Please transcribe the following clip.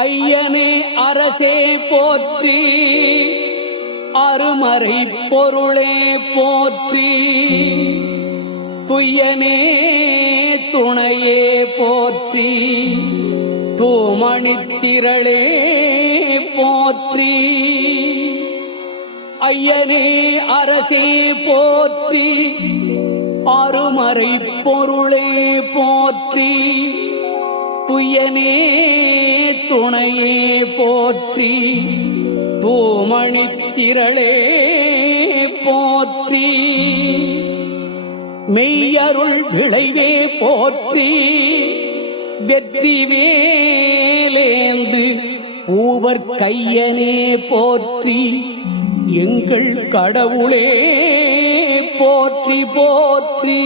ஐயனே அரசே போற்றி, அருமறை பொருளே போற்றி, துய்யனே துணையே போற்றி, தூமணித்திரளே போற்றி. ஐயனே அரசே போற்றி, அருமறை பொருளே போற்றி, துய்யனே துணையே போற்றி, தூமணித்திரளே போற்றி. மெய்யருள் விளைவே போற்றி, வெற்றி வேலேந்து பூவர் கையனே போற்றி, எங்கள் கடவுளே போற்றி போற்றி.